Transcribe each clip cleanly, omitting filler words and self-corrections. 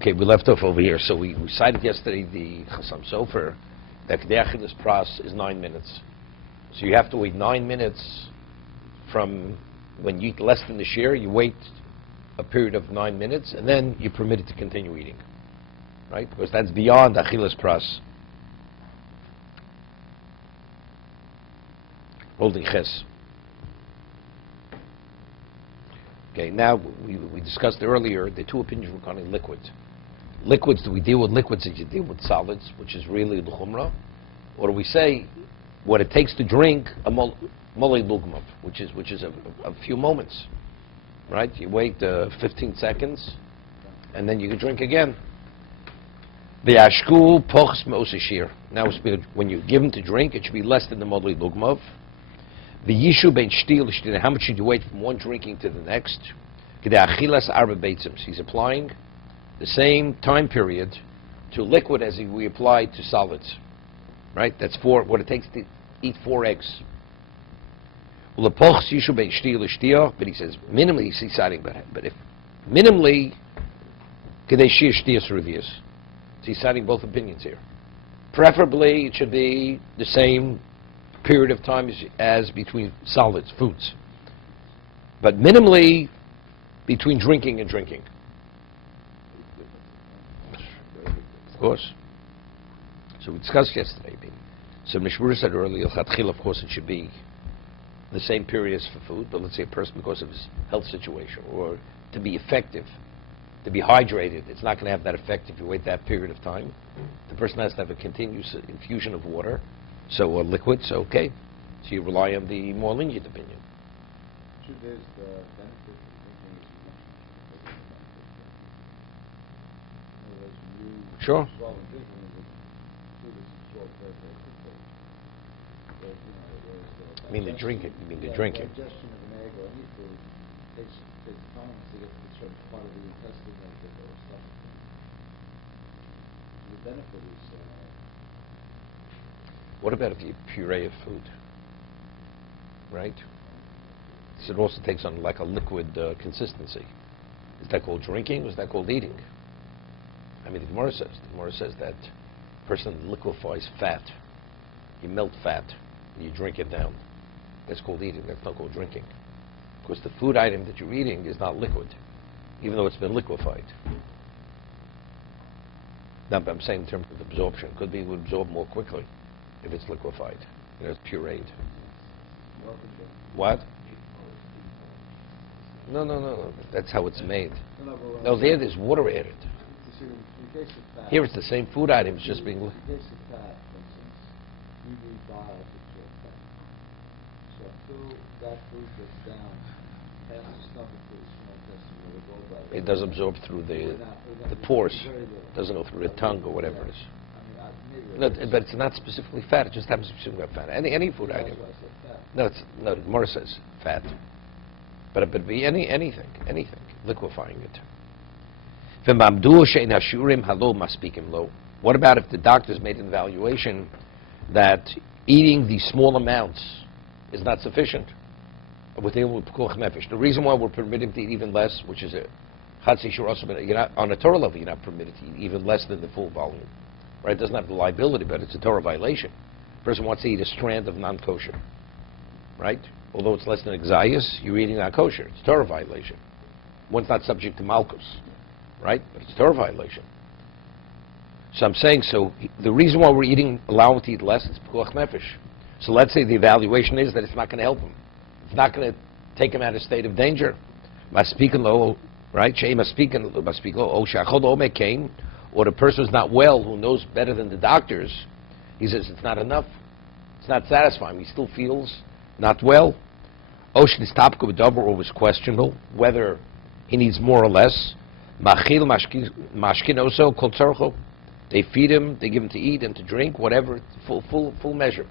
Okay, we left off over here. So we cited yesterday the Chasam Sofer that Kedei Achilas Pras is 9 minutes. So you have to wait 9 minutes from when you eat less than the share. You wait a period of 9 minutes, and then you're permitted to continue eating, right? Because that's beyond Achilas Pras. Holding Ches. Okay, now we discussed earlier the two opinions regarding liquids. Liquids, do we deal with liquids as you deal with solids, which is really the chumrah? Or do we say what it takes to drink a molei lugmav, which is a few moments, right? You wait 15 seconds, and then you can drink again. V'yashku pochs me'osashir. Now, when you give him to drink, it should be less than the molei lugmav. V'yishu ben shtil l'shtil. How much should you wait from one drinking to the next? Kedei achilas arba beitzim. He's applying the same time period to liquid as we apply to solids, right? That's what it takes to eat 4 eggs. But he says minimally he's citing, but if minimally, kedei shir shtiyas revius. So he's citing both opinions here. Preferably, it should be the same period of time as between solids, foods, but minimally between drinking and drinking. Of course. So we discussed yesterday. So Mishna said earlier, of course, it should be the same period as for food, but let's say a person, because of his health situation, or to be effective, to be hydrated, it's not going to have that effect if you wait that period of time. The person has to have a continuous infusion of water, so a liquid, so okay. So you rely on the more lenient opinion. There's the benefit of drinking is Sure. I mean the drinking. You mean the drinking. Digestion of an egg or any food takes time to get to a certain part of the intestine that or stuff. The benefit is. What about if you puree of food? Right? So it also takes on like a liquid consistency. Is that called drinking or is that called eating? I mean, the Gemara says that a person liquefies fat. You melt fat and you drink it down. That's called eating. That's not called drinking. Because the food item that you're eating is not liquid, even though it's been liquefied. Now, but I'm saying in terms of absorption, could be it would absorb more quickly if it's liquefied. It's pureed. What? No. That's how it's made. No, there's water added. Here it's the same food item, it's just being... In the case of fat, for instance, you need bile to absorb fat. So until that food gets down, past the stomach to the small intestine or the gallbladder... It does absorb through the pores. It doesn't go through the tongue or whatever it is. No, but it's not specifically fat, it just happens to be specifically fat. Any food item. No, the Gemara says fat. But it could be anything, liquefying it. What about if the doctors made an evaluation that eating these small amounts is not sufficient? The reason why we're permitted to eat even less, which is on a Torah level, you're not permitted to eat even less than the full volume. Right? It doesn't have the liability, but it's a Torah violation. A person wants to eat a strand of non-kosher. Right? Although it's less than exayas, you're eating non-kosher. It's a Torah violation. One's not subject to malchus. Right? But it's a Torah violation. So I'm saying, the reason why we're allowing to eat less is pikuach nefesh. So let's say the evaluation is that it's not going to help him. It's not going to take him out of a state of danger. Maspikin lo, right? Shei maspikin lo, o shachol lo mekain, or the person who's not well, who knows better than the doctors, he says it's not enough. It's not satisfying. He still feels not well. Ocean is topical, or was questionable whether he needs more or less. Machil mashkin also kol tzarcho. They feed him, they give him to eat and to drink, whatever, full measure,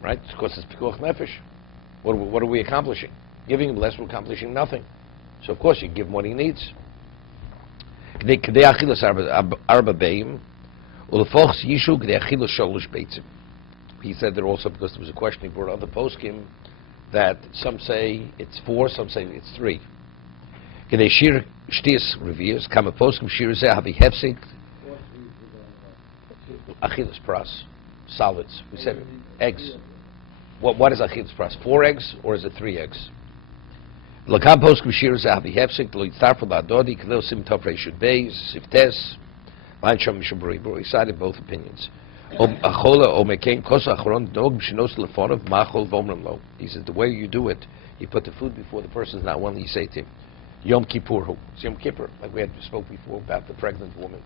right? Of course, it's pikuach nefesh. What are we accomplishing? Giving him less, we're accomplishing nothing. So of course, you give him what he needs. He said that also because there was a question he brought other poskim that some say it's 4, some say it's 3. Kedei shir shtias revias, kama poskim shir zeh havi hefsig, achilas pras, solids. We said eggs. What is achilas pras? 4 eggs or is it 3 eggs? L'kam poskim shir zeh havi hefsig, lo yitzarfu la'adodi, kedei sim tov reishud beis, siftes, Line Shom Mishna BeruraYom. He cited both opinions. He says the way you do it, you put the food before the person's not one. You say to him, Yom Kippur. It's Yom Kippur, like we had spoke before about the pregnant woman.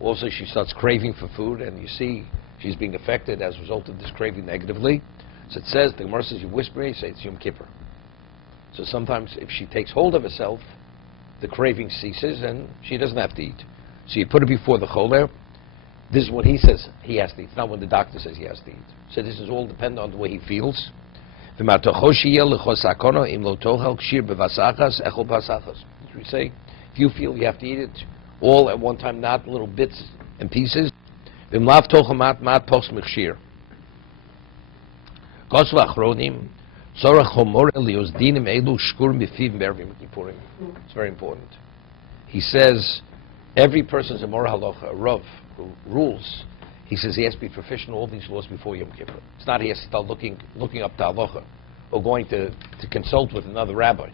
Also, she starts craving for food, and you see she's being affected as a result of this craving negatively. So it says, the Gemara says, you whisper, you say it's Yom Kippur. So sometimes if she takes hold of herself, the craving ceases and she doesn't have to eat. So you put it before the choler. This is what he says he has to eat. It's not what the doctor says he has to eat. So this is all dependent on the way he feels. We say, if you feel you have to eat it all at one time, not little bits and pieces. It's very important. He says, every person's a moral halacha, a rav, who rules. He says he has to be proficient in all these laws before Yom Kippur. It's not he has to start looking up the halacha or going to consult with another rabbi.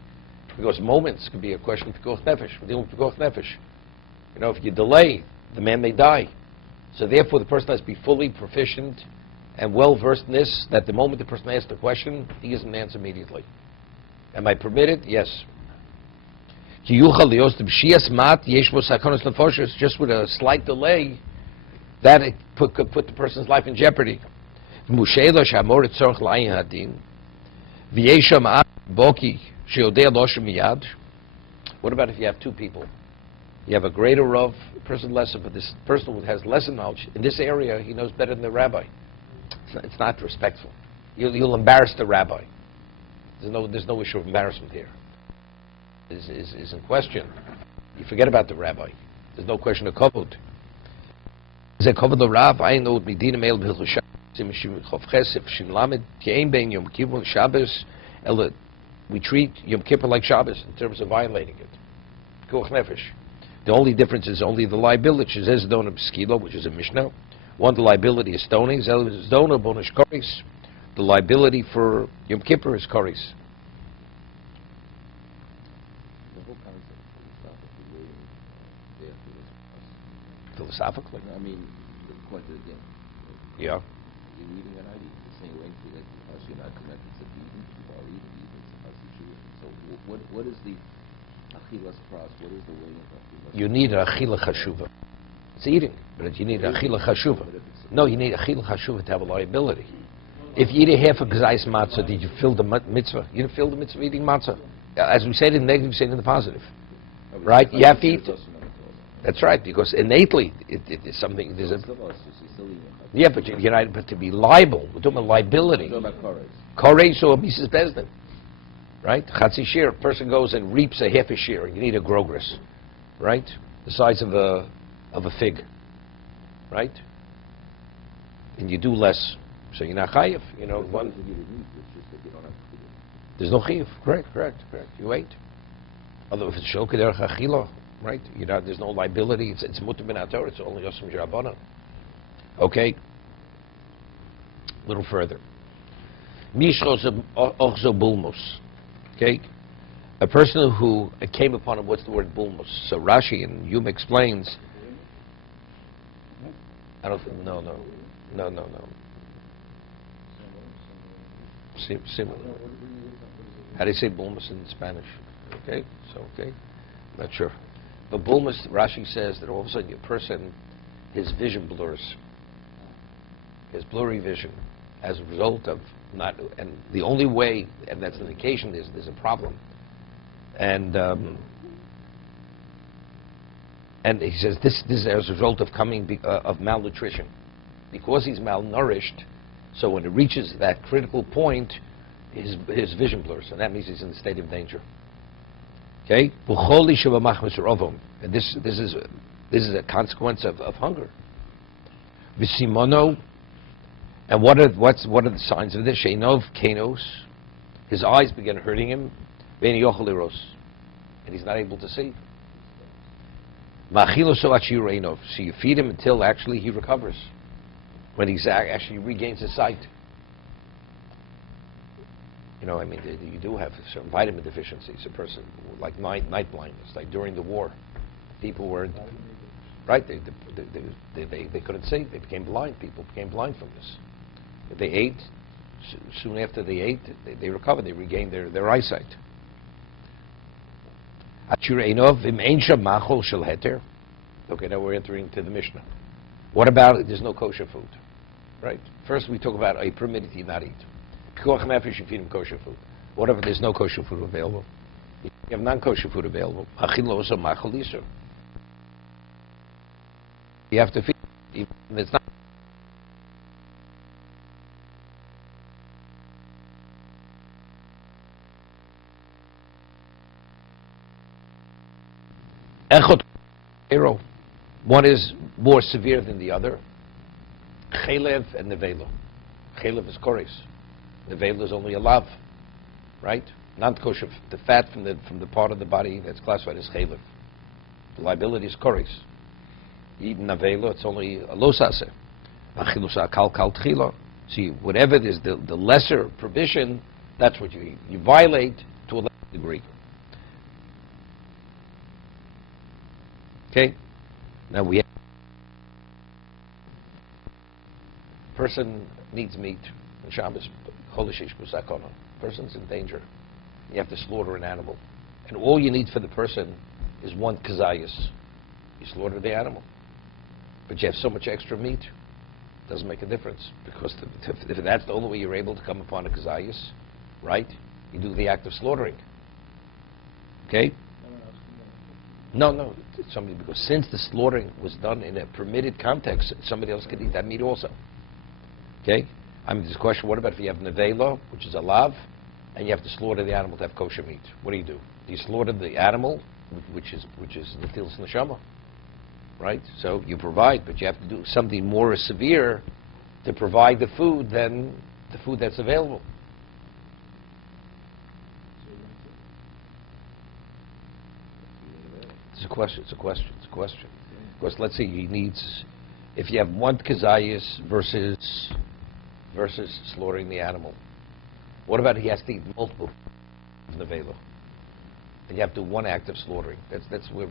Because moments could be a question of pikuach nefesh. We're dealing with pikuach nefesh. You know, if you delay, the man may die. So therefore the person has to be fully proficient and well versed in this, that the moment the person asks the question, he gives an answer immediately. Am I permitted? Yes. Just with a slight delay, that it could put the person's life in jeopardy. What about if you have 2 people? You have a greater Rav, a person lesser, but this person who has lesser knowledge, in this area, he knows better than the rabbi. It's not respectful. You'll embarrass the rabbi. There's no issue of embarrassment here. Is in question. You forget about the rabbi. There's no question of kavod. We treat Yom Kippur like Shabbos in terms of violating it. The only difference is only the liability, which is a Mishnah. One, the liability is stoning. The liability for Yom Kippur is koris. Philosophically? I mean, according to the game. Yeah. You're eating and not eating. The same way that you're not connected to eating, you are eating. So what is the achilas pras? What is the way of achilas? You need a achila chashuva. It's eating, but you need a achila chashuva. No, you need a achila chashuva to have a liability. If you eat a half a gzais matzah, did you fill the mitzvah? You didn't fill the mitzvah of eating matzah. As we said in the negative, we said in the positive. Right? You have to eat. That's right, because innately it is something. There's a, yeah, but you're not. But to be liable, we're talking about liability. Koresh or Mrs. Bezdin, right? Chatzi shir. A person goes and reaps a half a shir, and you need a grogris, right? The size of a fig, right? And you do less, so you're not chayiv. You know, one. There's no chayiv. Correct. You ate. Although if it's shel keder chachila. Right? You know, there's no liability. It's mutar min haTorah. It's only yosem j'rabbanan. Okay. A little further. Mishchos ochzo bulmus. Okay. A person who came upon him. What's the word bulmus? So Rashi and Yuma explains. I don't think. No. Similar. How do you say bulmus in Spanish? Okay. Not sure. But bulmus, Rashi says that all of a sudden your person, his vision blurs. His blurry vision as a result of not, and the only way, and that's an indication there's a problem. And he says this is as a result of of malnutrition. Because he's malnourished, so when it reaches that critical point, his vision blurs, and that means he's in a state of danger. Okay, and this is a consequence of hunger. Visimono, and what are the signs of this? Sheinov kanos, his eyes begin hurting him. Ve'en yochel liros, and he's not able to see. So you feed him until actually he recovers, when he actually regains his sight. You know, I mean, you do have certain vitamin deficiencies. A person like night blindness, like during the war, people were right. They couldn't see. They became blind. People became blind from this. If they ate, soon after they ate, they recovered. They regained their eyesight. Okay, now we're entering into the Mishnah. What about there's no kosher food? Right? First we talk about a permitted to not eat. You feed him kosher food. What if there's no kosher food available? You have non-kosher food available. You have to feed him. It's not. One is more severe than the other. Chelev and nevelo. Chelev is koris. Nevelo is only a lav, right? Not kosher. The fat from the part of the body that's classified as chelev. The liability is koris. Even nevelo, it's only a losase. Achilusa kal kal tchila. See, whatever is the lesser prohibition, that's what you eat. You violate to a lesser degree. Okay? Now we have person needs meat. And Shabbos, cholishish b'sakona. Person's in danger. You have to slaughter an animal. And all you need for the person is one kazayas. You slaughter the animal. But you have so much extra meat, it doesn't make a difference. Because if that's the only way you're able to come upon a kazayas, right? You do the act of slaughtering. Okay? No, somebody, because since the slaughtering was done in a permitted context, somebody else could eat that meat also. Okay? I mean, there's a question, what about if you have nevela, which is a lav, and you have to slaughter the animal to have kosher meat? What do? Do you slaughter the animal, which is netilas neshama, right? So you provide, but you have to do something more severe to provide the food than the food that's available. It's a question. Because let's say he needs, if you have one kazayas versus slaughtering the animal, what about he has to eat multiple nevela? And you have to do one act of slaughtering. That's where.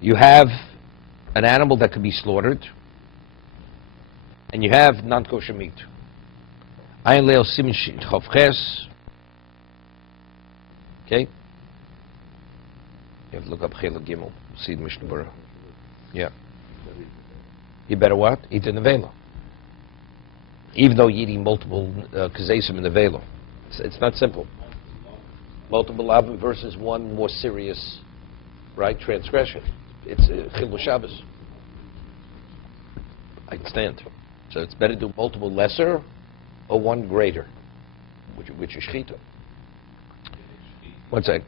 You have an animal that can be slaughtered, and you have non-kosher meat. Okay? You have to look up Chela Gimel, see the Mishna BeruraYom. Yeah. You better what? Eat the nevela. Even though you're eating multiple kazesim in the nevela. It's not simple. Multiple avim versus one more serious, right, transgression. It's Chilul Shabbos. I understand. So it's better to do multiple lesser or one greater, which is shchita. One second.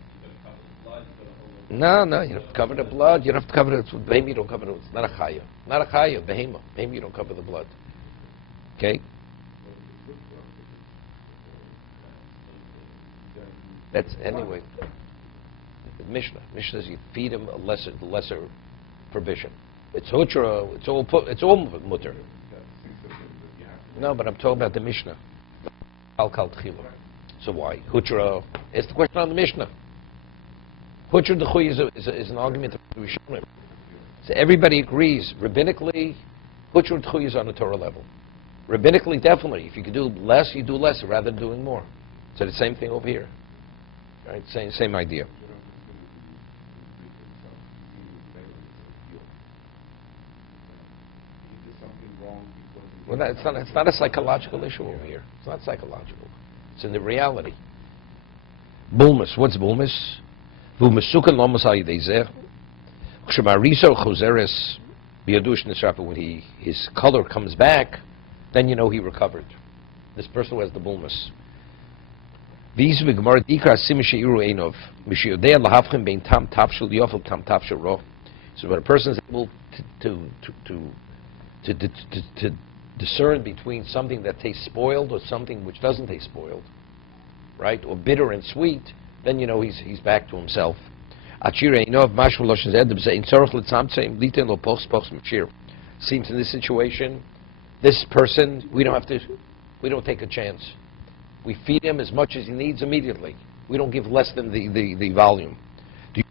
No, you don't have to cover the blood. You don't have to cover it. Behem, you don't cover it. It's not a chaya. Not a chaya. Behema. Behem, you don't cover the blood. Okay? That's anyway. Mishnah. Mishnah says you feed him the lesser provision. It's hutra. It's all mutter. No, but I'm talking about the Mishnah. Al kal tchila. So why hutra? It's the question on the Mishnah. Hutra d'chuy is an argument of Rishonim. So everybody agrees rabbinically. Hutra d'chuy is on a Torah level. Rabbinically, definitely. If you could do less, you do less rather than doing more. So the same thing over here. Right? Same idea. Well, it's not a psychological issue over here. It's not psychological. It's in the reality. Bulmus. What's bulmus? Bulmusukan lomas ha'yideizer. K'shemariso choseres biyadush nisrapa. When his color comes back, then you know he recovered. This person who has the bulmus. These v'gemara dikar sim sheiru einov mishiyodei lahavchem bein tam tafshel yofel tam tafshel ro. So when a person is able to to discern between something that tastes spoiled or something which doesn't taste spoiled, right? Or bitter and sweet, then he's back to himself. Seems in this situation, this person, we don't take a chance. We feed him as much as he needs immediately. We don't give less than the volume. Do you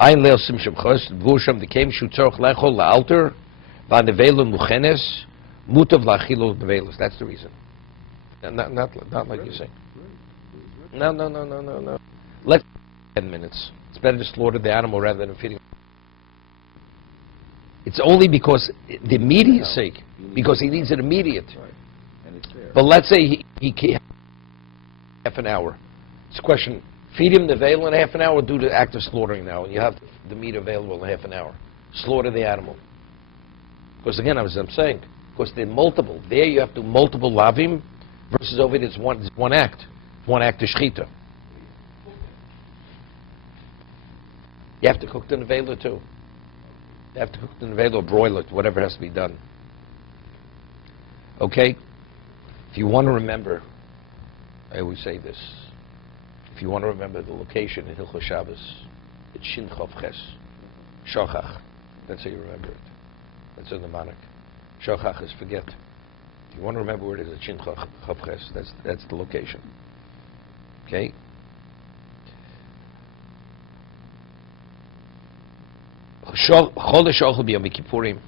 Ein leil simshim chos, vusham the came shu tzorch lechol la'alter, va nevelo muchenes, mutav la'achilo nevelos. That's the reason. Not like you say. No. Let's 10 minutes. It's better to slaughter the animal rather than feeding. It's only because the immediacy, because he needs it immediate. Right. And it's there. But let's say he half an hour. It's a question. Feed him the veil in half an hour, do the act of slaughtering now, and you have the meat available in half an hour. Slaughter the animal. Because again, as I'm saying, because they're multiple. There you have to do multiple lavim, versus over there it's one act. One act of shechita. You have to cook the nevela too. You have to cook the nevela or broil it, whatever has to be done. Okay? If you want to remember, I always say this. If you want to remember the location in Hilchos Shabbos, it's Shin Chof Ches. Shochach. That's how you remember it. That's a mnemonic. Shochach is forget. If you want to remember where it is, it's Shin Chof Ches. That's the location. Okay? Chodesh Ochel B'Yom Kippurim.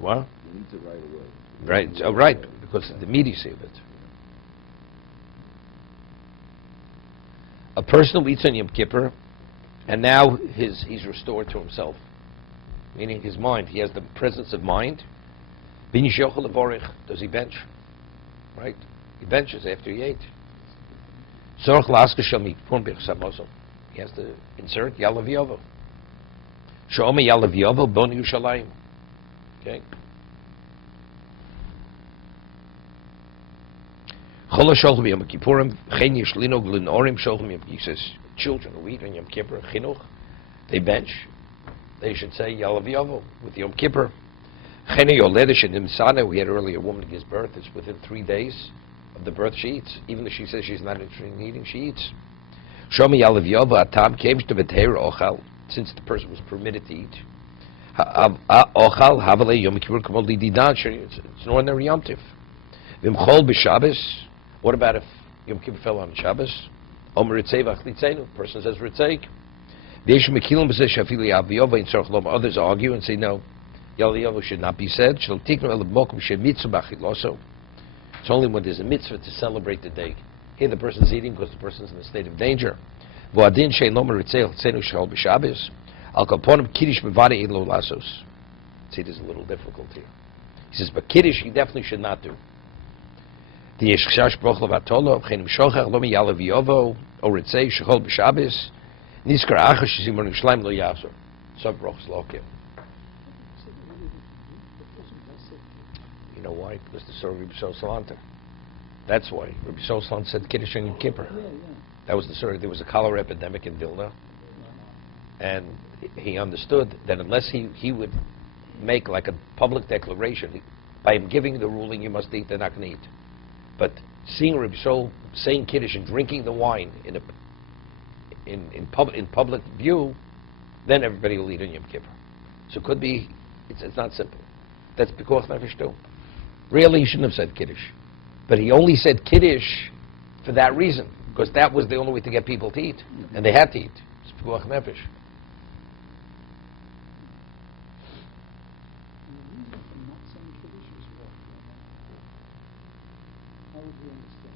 What? You need to right away. Right, right, because the immediacy of it. A person who eats on Yom Kippur, and now he's restored to himself, meaning his mind. He has the presence of mind. Does he bench? Right? He benches after he ate. He has to insert Yalav Yovo. Sh'omer Yalav Yovo Bon Yerushalayim. Okay? He says, children who eat on Yom Kippur, chinuch, they bench. They should say Yalav Yovo with Yom Kippur. We had earlier a woman who gives birth. It's within 3 days of the birth she eats. Even if she says she's not interested in eating, she eats. Shomi Yalav Yovo atam came to Vayeira ochal, since the person was permitted to eat. Ochal havale Yom Kippur kamol lididan. It's an ordinary Yom Tiv. V'mchol b'Shabbos. What about if Yom Kippur fell on Shabbos? Omer ritzei v'achlitzenu. Person says ritzeik. Others argue and say no. Yalav should not be said. It's only when there's a mitzvah to celebrate the day. Here the person's eating because the person's in a state of danger. See, there's a little difficult here. He says, but Kiddush he definitely should not do. You know why? Because the story of Rabbi Shlomo. That's why. Rabbi Shlomo said Kiddush on Yom Kippur. That was the story. There was a cholera epidemic in Vilna. And he understood that unless he would make like a public declaration, by him giving the ruling you must eat, they're not going to eat. But seeing Rabbi Shlomo saying Kiddush and drinking the wine in public view, then everybody will eat on Yom Kippur. So it could be, it's not simple. That's because Nefesh too. Really, he shouldn't have said Kiddush. But he only said Kiddush for that reason, because that was the only way to get people to eat. And they had to eat. It's Pikuach Nefesh.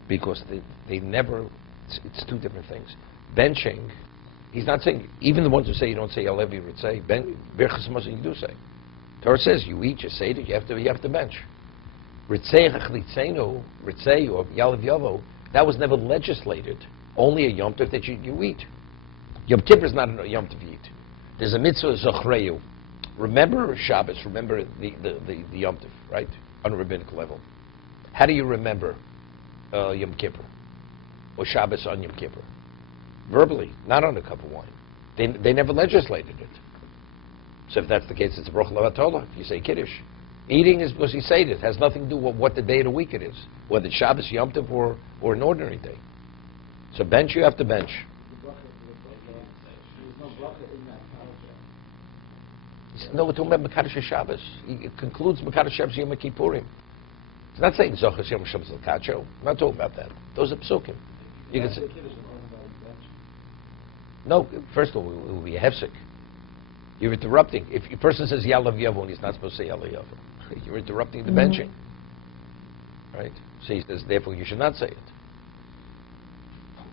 Because they never, it's two different things. Benching, he's not saying, even the ones who say you don't say Alevi would say, Birchas Mazon you do say. Torah says you eat, you say that you have to bench. Ritzei Chachlitzenu, Ritzei or Yalav Yovo, that was never legislated. Only a Yom Tov that you eat. Yom Kippur is not a Yom Tov you eat. There's a mitzvah Zochreyu. Remember Shabbos, remember the Yom Tov, right? On a rabbinical level. How do you remember Yom Kippur? or Shabbos on Yom Kippur. Verbally, not on a cup of wine. They never legislated it. So if that's the case, it's a Baruch Levatollah. If you say Kiddush. Eating is because he said it. Has nothing to do with what the day of the week it is. Whether it's Shabbos, Yom Tov, or an ordinary day. So bench, you have to bench. There's no bracha in that parasha. No, we're talking about Mekadosh Shabbos. It concludes Mekadosh Shabbos Yom Kippurim. It's not saying Zochas Yom Shabbos L'Kacho. I'm not talking about that. Those are psukim. You can say, no, first of all, it will be a hefsek. You're interrupting. If a person says Yalav Yavon, he's not supposed to say Yalav Yavon. You're interrupting the benching. Right? So he says, therefore, you should not say it.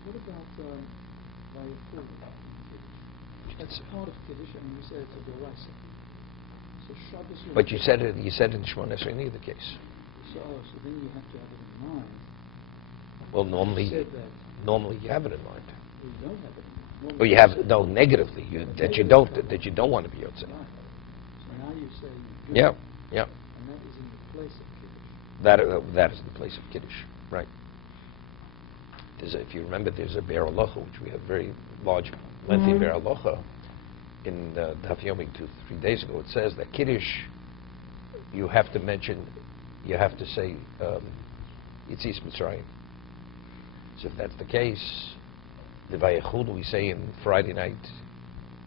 What about Vayeira? That's part of Kiddush, and you said it's a Doraisa. So Shabbos. But you said it in Shemona Esrei in either case. So then you have to have it in mind. Well, You normally said that. Normally you have it in mind. You don't have it in mind. Or you have negatively that you don't want to be Yotze. Right. So now you say you do. Yeah, yeah. And that is in the place of Kiddush. That is the place of Kiddush, right? If you remember, there's a Be'er Halacha, which we have very large, lengthy Be'er Halacha in Daf Yomi 2-3 days ago. It says that Kiddush, you have to say Yitzis Mitzrayim. So if that's the case, the Vayechudu we say in Friday night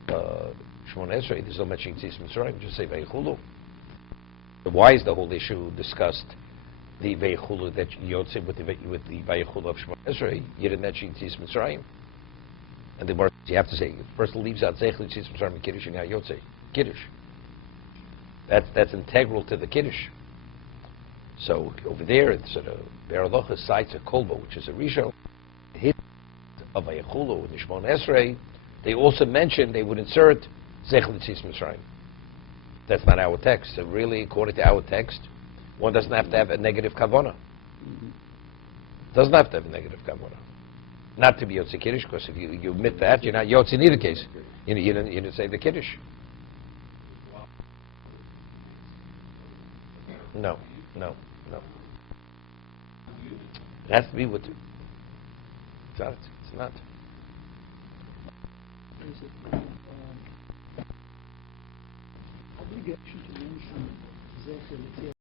Shemona Esrei, there's no mention Yitzis Mitzrayim, just say Vayechudu. Why is the whole issue discussed? The Vayechudu that Yotze with the Vayechudu of Shemona Esrei, you didn't mention Yitzis Mitzrayim. And the word you have to say, the person leaves out Zech Yitzis Mitzrayim and Kiddush, and now Yotze Kiddush. That's integral to the Kiddush. So over there, it's a Be'er Halacha cites a kolbo, which is a rishon. Hit of Vayechudu and the Shemona Esrei, they also mention they would insert Zech Yitzis Mitzrayim. That's not our text. So really, according to our text, one doesn't have to have a negative kavanah. Doesn't have to have a negative kavanah. Not to be Yotze Kiddush, because if you admit that, you're not Yotze in either case. You didn't say the Kiddush. No. It has to be with. It's not. It's not. Is it obligation to mention Zecher